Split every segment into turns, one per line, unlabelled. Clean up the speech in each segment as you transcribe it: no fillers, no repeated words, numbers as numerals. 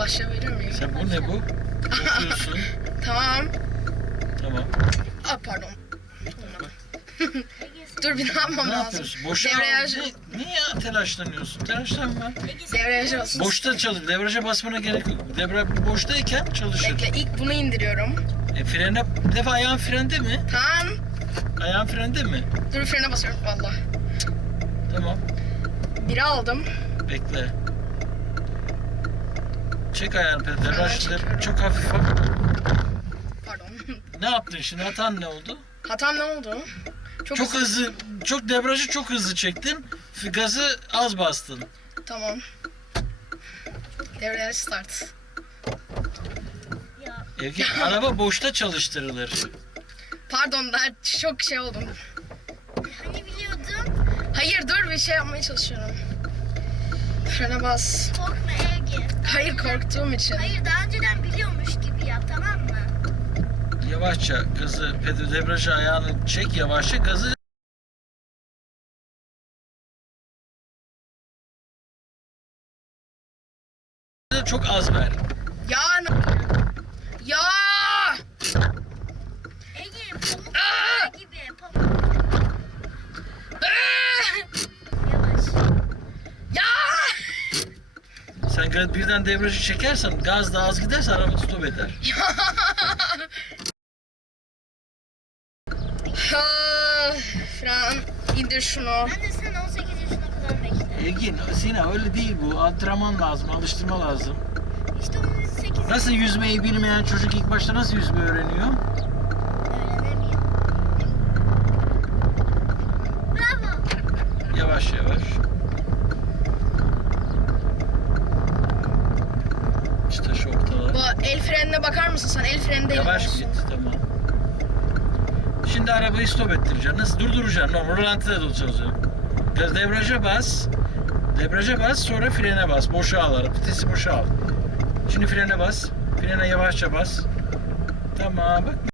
Başlayabilir miyim?
Sen bu ne bu? Okuyorsun.
Tamam.
Tamam.
Aa, pardon. Dur, bir ne yapmam
Ne
lazım?
yapıyorsun? Boşa
Devriyaj...
Niye telaşlanıyorsun? Telaşlanma.
Devriyajı basın.
Boşta çalış. Debriyaja basmana gerek yok. Debriyaj boştayken çalışır.
Bekle, ilk bunu indiriyorum.
Frene... Bir defa ayağın frende mi?
Tamam.
Ayağın frende mi?
Dur, frene basıyorum valla.
Tamam.
Biri aldım.
Bekle. Çek ayağını. Debriyaj
çekiyorum.
çok hafif.
Pardon.
Ne yaptın şimdi? Hatan ne oldu?
Hatam ne oldu?
Çok hızlı, debriyajı çok hızlı çektin. Gazı az bastın.
Tamam. Devriyaj start.
Araba boşta çalıştırılır.
Pardon, daha çok şey oldum.
Hani biliyordun?
Hayır, dur, bir şey yapmaya çalışıyorum. Frene bas.
Korkma Ege.
Hayır, korktuğum için.
Hayır, daha önceden biliyormuş gibi yap, tamam mı?
Yavaşça gazı, debriyajı ayağını çek, yavaşça gazı çok az ver.
Ya.
Ege, pamuk gibi. Pamuk. Yavaş.
Ya.
Sen birden debriyajı çekersen, gaz da az giderse araba stop eder.
Fren, indir şunu.
Ben de sen 18 yaşına kadar bekle.
Egin, Sina öyle değil bu. Antrenman lazım, alıştırma lazım.
İşte 18
Nasıl yüzmeyi bilmeyen çocuk ilk başta nasıl yüzme öğreniyor?
öğrenemiyor. Bravo.
Yavaş yavaş. İşte şu ortalar.
Bu el frenine bakar mısın sen? El freni değil.
Yavaş
olsun.
git, tamam. Şimdi arabayı stop ettireceksin. Nasıl durduracaksın? Normal rölantide tutacaksın. Gaz debriyaja bas. Debriyaja bas, sonra frene bas. Boşa al araba. Vitesi boşa al. Şimdi frene bas. Frene yavaşça bas. Tamam, bak.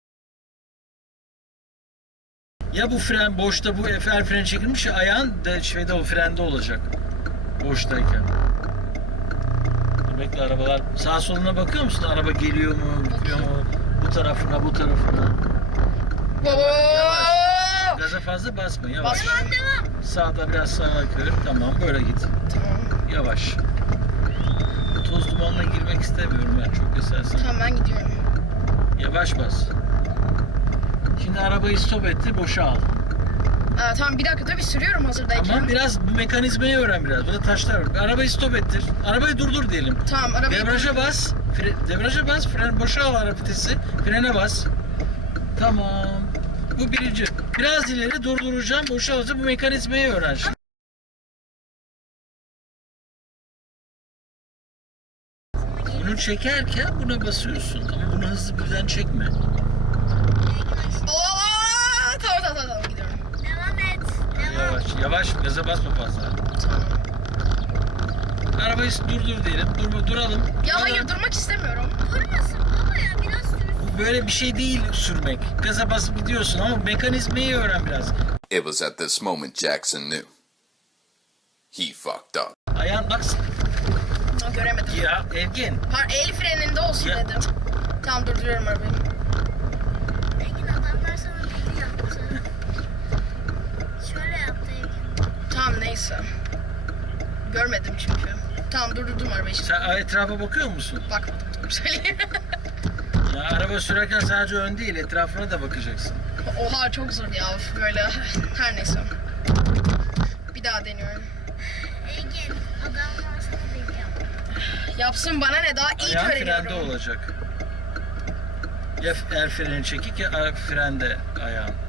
Ya bu fren boşta, bu el freni çekilmiş ya, ayağın de o frende olacak. Boştayken. Dur bekle, arabalar sağa soluna bakıyor musun? Araba geliyor mu, gitmiyor mu? Bu tarafına, bu tarafına. Yavaş. Gaza fazla basma, yavaş.
Devam.
Sağda biraz sağa kır. Tamam, böyle git.
Tamam.
Yavaş. Toz dumanına girmek istemiyorum ben çok esersen.
Tamam, ben gidiyorum.
Yavaş bas. Şimdi arabayı stop etti, boşa al.
Tamam, bir dakika, tabii sürüyorum hazırdayken.
Ama biraz bu mekanizmayı öğren biraz. Burada taşlar var. Arabayı stop ettir. Arabayı durdur diyelim.
Tamam, arabayı...
Debriyaja bas. Debriyaja bas. Fren boşa al araba vitesi. Frene bas. Tamam. Bu birinci. Biraz ileri durduracağım. Boşa alacağım. Bu mekanizmayı öğren şimdi. Bunu çekerken buna basıyorsun. Ama bunu hızlı birden çekme.
Tamam, gidiyorum.
Devam et. Devam.
Yavaş. Yavaş. Gaza basma fazla.
Tamam.
Arabayı durdur diyelim. Duralım.
Ya hayır, durmak istemiyorum.
Durmasın baba ya, biraz sürsün.
Böyle bir şey değil sürmek. Gaza basıp gidiyorsun ama mekanizmayı öğren biraz.
It was at this moment Jackson knew. He fucked up.
Ayağın bak.
Göremedim.
Ya Evgen.
El freninde olsun
Ya.
dedim. Tamam, durduruyorum arabayı.
Engin, adamlar sana dedi yaptı. Şöyle yaptı Engin.
Tamam, neyse. Görmedim çünkü. Tamam, durdurdum arabayı şimdi.
Sen etrafa bakıyor musun?
Bakmadım, doğru söyleyeyim.
Ya araba sürerken sadece ön değil, etrafına da bakacaksın.
Oha, çok zor ya böyle. Her neyse. Bir daha deniyorum.
Engin, adamlar sana dedi yaptı.
Yapsın, bana ne, daha ilk
Ayağın frende
öğreniyorum.
olacak. Ya el freni çekik ya frende ayağın.